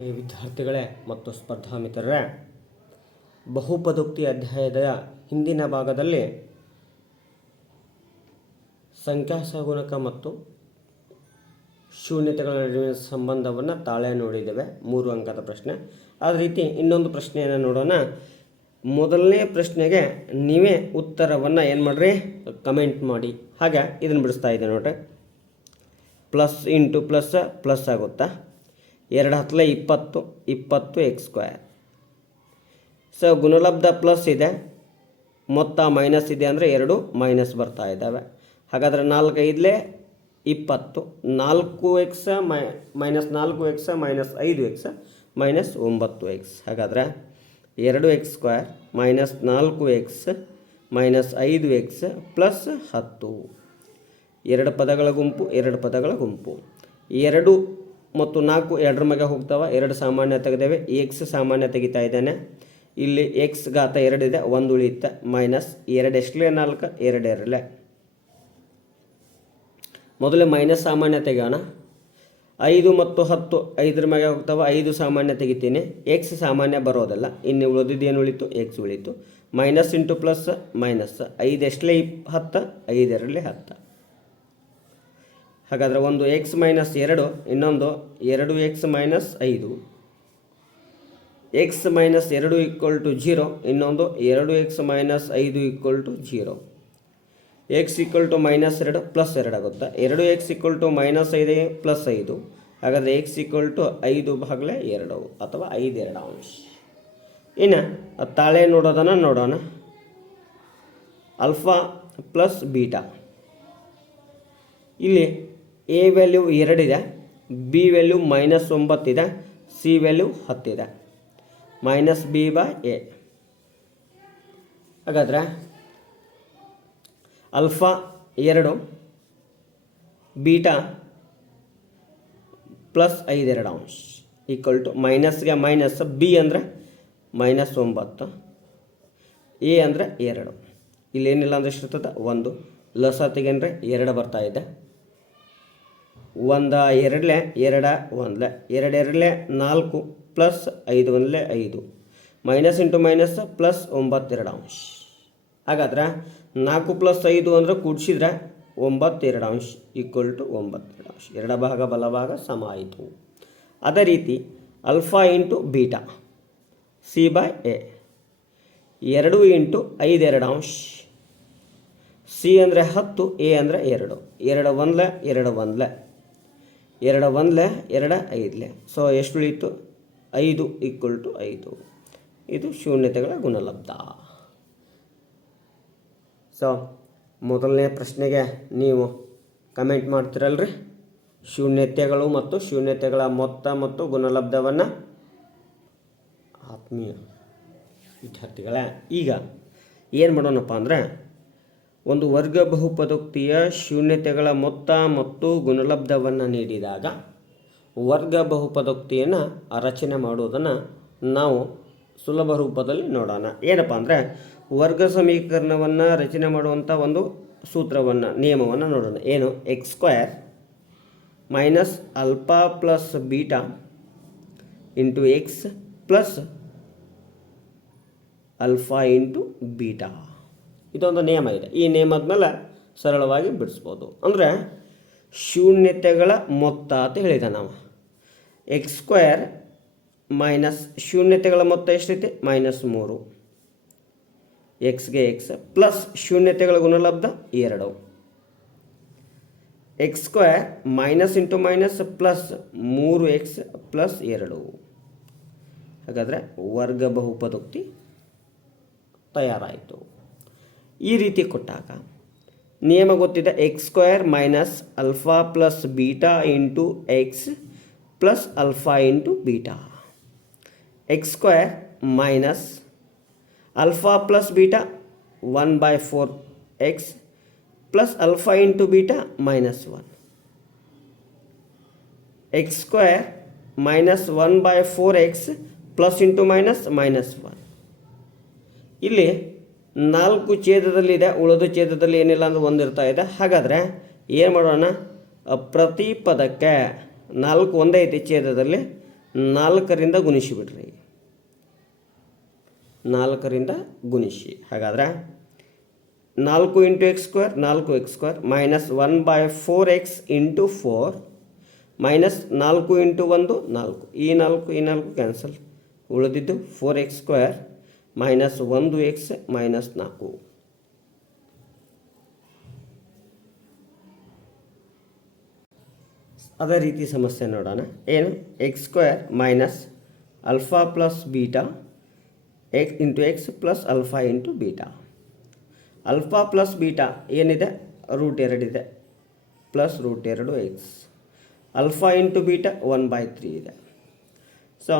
ವಿದ್ಯಾರ್ಥಿಗಳೇ ಮತ್ತು ಸ್ಪರ್ಧಾ ಮಿತ್ರರೇ, ಬಹುಪದೋಕ್ತಿ ಅಧ್ಯಾಯದ ಹಿಂದಿನ ಭಾಗದಲ್ಲಿ ಸಂಖ್ಯಾಸಹಗುಣಕ ಮತ್ತು ಶೂನ್ಯತೆಗಳ ನಡುವಿನ ಸಂಬಂಧವನ್ನು ತಾಳೆ ನೋಡಿದ್ದೇವೆ. 3 ಅಂಕದ ಪ್ರಶ್ನೆ. ಅದೇ ರೀತಿ ಇನ್ನೊಂದು ಪ್ರಶ್ನೆಯನ್ನು ನೋಡೋಣ. ಮೊದಲನೇ ಪ್ರಶ್ನೆಗೆ ನೀವೇ ಉತ್ತರವನ್ನು ಏನು ಮಾಡಿರಿ, ಕಮೆಂಟ್ ಮಾಡಿ. ಹಾಗೆ ಇದನ್ನು ಬಿಡಿಸ್ತಾ ಇದೆ ನೋಡ್ರಿ. ಪ್ಲಸ್ ಇಂಟು ಪ್ಲಸ್ ಪ್ಲಸ್ ಆಗುತ್ತಾ, 2 ಹತ್ತಲೆ 20, 20 ಎಕ್ಸ್ ಸ್ಕ್ವೇರ್. ಸೊ ಗುಣಲಬ್ಧ ಪ್ಲಸ್ ಇದೆ, ಮೊತ್ತ ಮೈನಸ್ ಇದೆ ಅಂದರೆ 2 ಮೈನಸ್ ಬರ್ತಾ ಇದ್ದಾವೆ. ಹಾಗಾದರೆ 4 5 20, 4x minus 4x minus 5x minus 9x. ಹಾಗಾದರೆ 2x square minus 4x minus 5x plus 10. 2 ಪದಗಳ ಗುಂಪು, 2 ಪದಗಳ ಗುಂಪು. 2 ಮತ್ತು 4 2ರ ಮಗೆ ಹೋಗ್ತಾವೆ, 2 ಸಾಮಾನ್ಯ ತೆಗೆದೇವೆ. ಎಕ್ಸ್ ಸಾಮಾನ್ಯ ತೆಗಿತಾ ಇದ್ದೇನೆ. ಇಲ್ಲಿ ಎಕ್ಸ್ ಘಾತ 2 ಇದೆ, 1 ಉಳಿಯುತ್ತೆ. ಮೈನಸ್ 2 ಎಷ್ಟಲೇ 4, 2 2. ಮೊದಲೇ ಮೈನಸ್ ಸಾಮಾನ್ಯ ತೆಗೆಯೋಣ. 5 ಮತ್ತು 10 5ರ ಮಗೆ ಹೋಗ್ತಾವೆ, 5 ಸಾಮಾನ್ಯ ತೆಗಿತೀನಿ. ಎಕ್ಸ್ ಸಾಮಾನ್ಯ ಬರೋದಲ್ಲ, ಇನ್ನು ಉಳಿದಿದ್ದು ಏನು ಉಳಿತು, ಎಕ್ಸ್ ಉಳಿತು. Minus into plus minus. 5 ಎಷ್ಟಲೇ 10, 5 2 10. ಹಾಗಾದರೆ ಒಂದು ಎಕ್ಸ್ ಮೈನಸ್ 2, ಇನ್ನೊಂದು 2x ಮೈನಸ್ 5. ಎಕ್ಸ್ ಮೈನಸ್ 2 = 0, ಇನ್ನೊಂದು 2x minus 5 = 0. X = minus 2 plus 2 ಆಗುತ್ತೆ. 2x = minus 5 plus 5. ಹಾಗಾದರೆ ಎಕ್ಸ್ = 5/2 ಅಥವಾ 5 2 ಇನ್ನು ತಾಳೆ ನೋಡೋದನ್ನು ನೋಡೋಣ. Alpha plus beta. ಇಲ್ಲಿ ಎ ವ್ಯಾಲ್ಯೂ 2 ಇದೆ, ಬಿ ವ್ಯಾಲ್ಯೂ -9 ಇದೆ, ಸಿ ವ್ಯಾಲ್ಯೂ 10 ಇದೆ. Minus B by A. ಹಾಗಾದರೆ ಆಲ್ಫಾ 2 ಬೀಟಾ ಪ್ಲಸ್ 5 2 = ಮೈನಸ್ಗೆ ಮೈನಸ್. ಬಿ ಅಂದರೆ -9, ಎ ಅಂದರೆ 2. ಇಲ್ಲೇನಿಲ್ಲ ಅಂದರೆ ಎಷ್ಟಿರ್ತದೆ, 1. ಲಸ ತೆಗೆಂದರೆ 2 ಬರ್ತಾ ಇದೆ. 1 2 2 1 2 2 4 plus 5 1 5. Minus into minus plus 9 2. ಹಾಗಾದ್ರೆ 4 ಪ್ಲಸ್ 5 ಅಂದರೆ ಕೂಡಿಸಿದ್ರೆ 9 2 = 9 2. ಎಡಭಾಗ ಬಲಭಾಗ ಸಮ ಆಯಿತು. ಅದೇ ರೀತಿ alpha into beta, C by A. 2 into 5 2. C ಅಂದರೆ 10, ಎ ಅಂದರೆ 2. 2 1 2 1 2 1 2 5. ಸೊ ಎಷ್ಟು ಉಳಿಯಿತು, 5 = 5. ಇದು ಶೂನ್ಯತೆಗಳ ಗುಣಲಬ್ಧ. ಸೊ ಮೊದಲನೇ ಪ್ರಶ್ನೆಗೆ ನೀವು ಕಮೆಂಟ್ ಮಾಡ್ತಿರಲ್ರಿ, ಶೂನ್ಯತೆಗಳು ಮತ್ತು ಶೂನ್ಯತೆಗಳ ಮೊತ್ತ ಮತ್ತು ಗುಣಲಬ್ಧವನ್ನು. ಆತ್ಮೀಯ ವಿದ್ಯಾರ್ಥಿಗಳೇ, ಈಗ ಏನು ಮಾಡೋಣಪ್ಪ ಅಂದರೆ, ಒಂದು ವರ್ಗ ಬಹುಪದೋಕ್ತಿಯ ಶೂನ್ಯತೆಗಳ ಮೊತ್ತ ಮತ್ತು ಗುಣಲಬ್ಧವನ್ನು ನೀಡಿದಾಗ ವರ್ಗ ಬಹುಪದೋಕ್ತಿಯನ್ನು ರಚನೆ ಮಾಡುವುದನ್ನು ನಾವು ಸುಲಭ ರೂಪದಲ್ಲಿ ನೋಡೋಣ. ಏನಪ್ಪ ಅಂದರೆ, ವರ್ಗ ಸಮೀಕರಣವನ್ನು ರಚನೆ ಮಾಡುವಂಥ ಒಂದು ಸೂತ್ರವನ್ನು, ನಿಯಮವನ್ನು ನೋಡೋಣ. ಏನು, x² minus alpha plus beta into x plus alpha into beta. ಇದೊಂದು ನಿಯಮ ಇದೆ. ಈ ನಿಯಮದ ಮೇಲೆ ಸರಳವಾಗಿ ಬಿಡಿಸ್ಬೋದು. ಅಂದರೆ ಶೂನ್ಯತೆಗಳ ಮೊತ್ತ ಅಂತ ಹೇಳಿದೆ ನಾವು. x² ಮೈನಸ್ ಶೂನ್ಯತೆಗಳ ಮೊತ್ತ ಎಷ್ಟೈತೆ, -3. ಎಕ್ಸ್ಗೆ ಎಕ್ಸ್ ಪ್ಲಸ್ ಶೂನ್ಯತೆಗಳ ಗುಣಲಬ್ಧ 2. x² minus into minus plus 3x plus 2. ಹಾಗಾದರೆ ವರ್ಗ ಬಹುಪದೋಕ್ತಿ ತಯಾರಾಯಿತು. ಈ ರೀತಿ ಕೊಟ್ಟಾಗ ನಿಯಮ ಗೊತ್ತಿದೆ, x² minus alpha plus beta into x plus alpha into beta. x² minus alpha plus beta 1/4x plus alpha into beta -1. x² minus 1/4x plus into minus -1. ಇಲ್ಲಿ 4 ಛೇದದಲ್ಲಿದೆ, ಉಳಿದ ಛೇದದಲ್ಲಿ ಏನಿಲ್ಲ ಅಂದರೆ 1 ಇರ್ತಾ ಇದೆ. ಹಾಗಾದರೆ ಏನು ಮಾಡೋಣ, ಪ್ರತಿ ಪದಕ್ಕೆ 4 ಒಂದೇ ಐತಿ ಛೇದದಲ್ಲಿ, 4ರಿಂದ ಗುಣಿಸಿಬಿಡ್ರಿ, 4ರಿಂದ ಗುಣಿಸಿ. ಹಾಗಾದರೆ 4 into X square 4x² minus 1/4x into 4 minus 4 into 1 4, ಈ 4 ಕ್ಯಾನ್ಸಲ್, ಉಳಿದಿದ್ದು 4x² ಮೈನಸ್ 1x ಮೈನಸ್ 4. ಅದೇ ರೀತಿ ಸಮಸ್ಯೆ ನೋಡೋಣ. ಏನು, x² minus alpha plus beta X into x plus alpha into beta. Alpha plus beta ಏನಿದೆ, √2 ಇದೆ, plus √2x. Alpha into beta 1/3 ಇದೆ. ಸೊ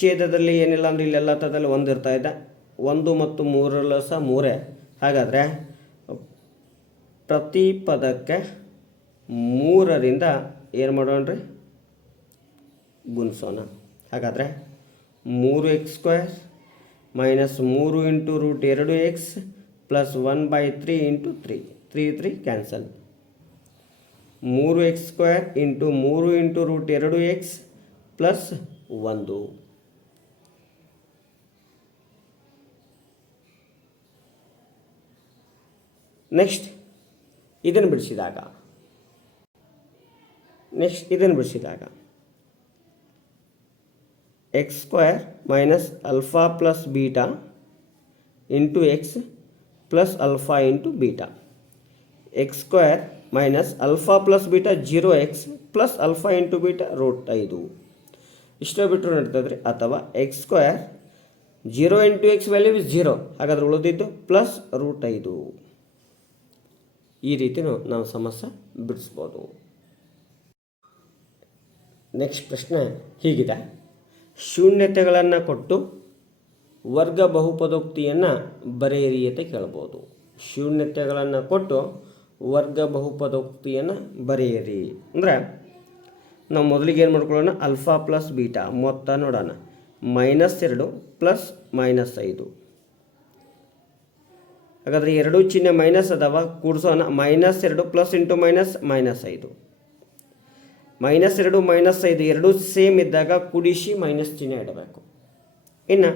ಛೇದದಲ್ಲಿ ಏನಿಲ್ಲ ಅಂದರೆ ಇಲ್ಲೆಲ್ಲ ಥರದಲ್ಲಿ 1 ಇರ್ತಾ ಇದೆ, 1 ಮತ್ತು 3 ಸಹ 3. ಹಾಗಾದರೆ ಪ್ರತಿ ಪದಕ್ಕೆ 3ರಿಂದ ಏನು ಮಾಡೋಣ, ಗುಣಿಸೋಣ. ಹಾಗಾದರೆ 3x² minus 3 into √2x plus 1/3 into 3, 3 cancel. 3x² into 3 into √2x plus 1. Next ಇದನ್ನು ಬಿಡಿಸಿದಾಗ x² minus alpha plus beta into x plus alpha into beta. x² minus alpha plus beta 0x plus alpha into beta √5. ಇಷ್ಟೇ ಬಿಟ್ಟರು ನಡ್ತದ್ರಿ. ಅಥವಾ x² 0 into X value is 0, ಹಾಗಾದ್ರೆ ಉಳಿದಿದ್ದು plus √5. ಈ ರೀತಿ ನಾವು ಸಮಸ್ಯೆ ಬಿಡಿಸ್ಬೋದು. ನೆಕ್ಸ್ಟ್ ಪ್ರಶ್ನೆ ಹೀಗಿದೆ, ಶೂನ್ಯತೆಗಳನ್ನು ಕೊಟ್ಟು ವರ್ಗ ಬಹುಪದೋಕ್ತಿಯನ್ನು ಬರೆಯಿರಿ ಅಂತ ಕೇಳ್ಬೋದು. ಶೂನ್ಯತೆಗಳನ್ನು ಕೊಟ್ಟು ವರ್ಗ ಬಹುಪದೋಕ್ತಿಯನ್ನು ಬರೆಯಿರಿ ಅಂದರೆ ನಾವು ಮೊದಲಿಗೆ ಏನು ಮಾಡ್ಕೊಳ್ಳೋಣ, ಅಲ್ಫಾ ಪ್ಲಸ್ ಬೀಟಾ ಮೊತ್ತ ನೋಡೋಣ. -2 ಪ್ಲಸ್ -5. ಹಾಗಾದರೆ ಎರಡೂ ಚಿಹ್ನೆ ಮೈನಸ್ ಅದಾವ, ಕೂಡಿಸೋಣ. -2 ಪ್ಲಸ್ ಇಂಟು ಮೈನಸ್ -5. -2 -5 ಎರಡೂ ಸೇಮ್ ಇದ್ದಾಗ ಕೂಡಿಸಿ ಮೈನಸ್ ಚಿಹ್ನೆ ಇಡಬೇಕು. ಇನ್ನು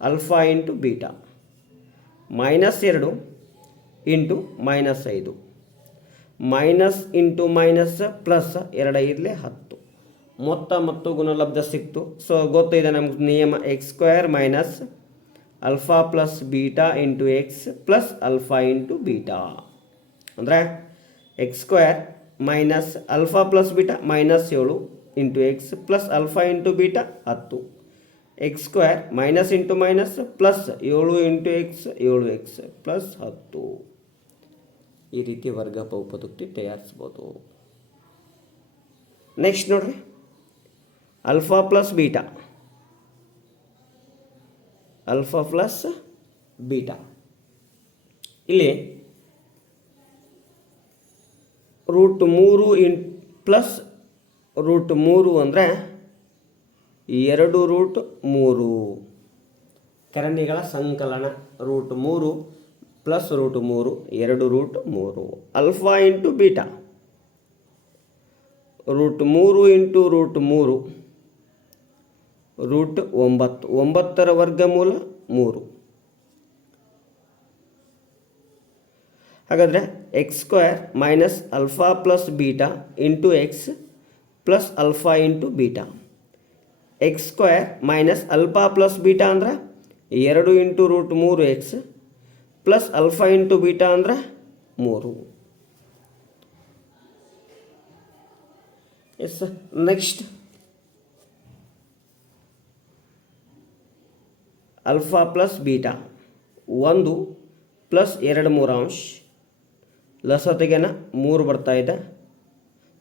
alpha into beta -2 into -5 minus into minus plus 2 5 10. ಮೊತ್ತ ಮತ್ತು ಗುಣಲಬ್ಧ ಸಿಕ್ತು. ಸೊ ಗೊತ್ತಿದೆ ನಮ್ಗೆ ನಿಯಮ, x² minus alpha plus beta into x plus alpha into beta. ಅಂದರೆ x² minus alpha plus beta -7 into x plus alpha into beta 10. x² minus into minus plus 7 into X 7x plus 10. ಈ ರೀತಿ ವರ್ಗ ಬಹುಪದೋಕ್ತಿ ತಯಾರಿಸ್ಬೋದು. Next ನೋಡ್ರಿ, alpha plus beta ಇಲ್ಲಿ √3 plus √3 ಅಂದರೆ 2√3 ಕರಣಿಗಳ ಸಂಕಲನ. √3 plus √3 2√3. Alpha into beta √3 into √3 √9. 9ರ ವರ್ಗಮೂಲ 3. ಹಾಗಾದರೆ x² minus alpha plus beta into x plus alpha into beta. x² minus alpha plus beta ಅಂದ್ರೆ 2 into √3x plus alpha into beta ಅಂದ್ರೆ 3. Yes. Next alpha plus beta 1 plus 2 3/, ಲಸತಿಗೆನ 3 ಬರ್ತಾ ಇದೆ.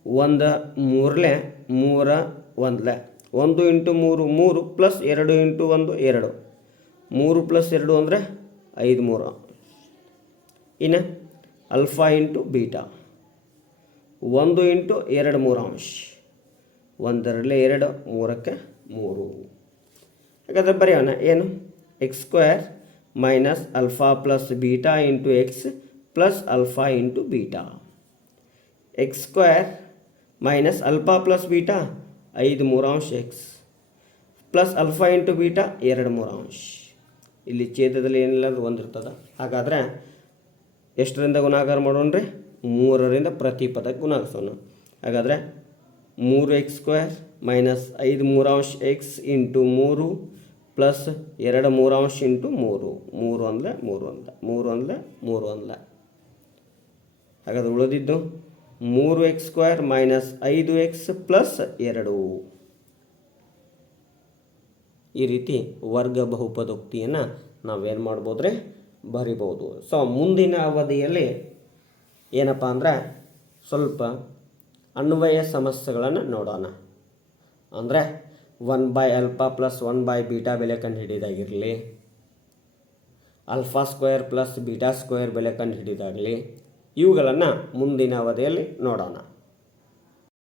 1 3 3 1 1 into 3 3 plus 2 into 1 2 3 plus 2 ಅಂದರೆ 5 3. ಇನ್ನು alpha into beta 1 into 2 3/, 1 2 3ಕ್ಕೆ 3. ಹಾಗಾದರೆ ಬರೆಯೋಣ. ಏನು, x² minus alpha plus beta into x plus alpha into beta. x² minus alpha plus beta 5/3 X plus alpha into beta 2/3. ಇಲ್ಲಿ ಛೇದದಲ್ಲಿ ಏನಿಲ್ಲ ಅಂದ್ರೆ ಒಂದಿರ್ತದೆ. ಹಾಗಾದರೆ ಎಷ್ಟರಿಂದ ಗುಣಾಕಾರ ಮಾಡೋಣ್ರಿ? 3ರಿಂದ ಪ್ರತಿ ಪದಕ್ಕೆ ಗುಣಾಗಿಸೋಣ. ಹಾಗಾದರೆ 3x² minus 5/3 X into 3 plus 2/3 into 3. 3 ಅಂದರೆ 3 ಅಂದ, 3 ಅಂದರೆ 3 ಅಂದ. ಹಾಗಾದ್ರೆ ಉಳಿದಿದ್ದು 3x² ಮೈನಸ್ 5x ಪ್ಲಸ್ 2. ಈ ರೀತಿ ವರ್ಗ ಬಹುಪದೋಕ್ತಿಯನ್ನು ನಾವೇನು ಮಾಡ್ಬೋದು ರೀ? ಬರಿಬೋದು. ಸೊ ಮುಂದಿನ ಅವಧಿಯಲ್ಲಿ ಏನಪ್ಪ ಅಂದರೆ ಸ್ವಲ್ಪ ಅನ್ವಯ ಸಮಸ್ಯೆಗಳನ್ನು ನೋಡೋಣ. ಅಂದರೆ 1/α ಪ್ಲಸ್ 1/β ಬೆಲೆ ಕಂಡುಹಿಡಿದಾಗಿರಲಿ, α² ಪ್ಲಸ್ β² ಬೆಲೆ ಕಂಡುಹಿಡಿದಾಗಲಿ, ಇವುಗಳನ್ನು ಮುಂದಿನ ಅವಧಿಯಲ್ಲಿ ನೋಡೋಣ.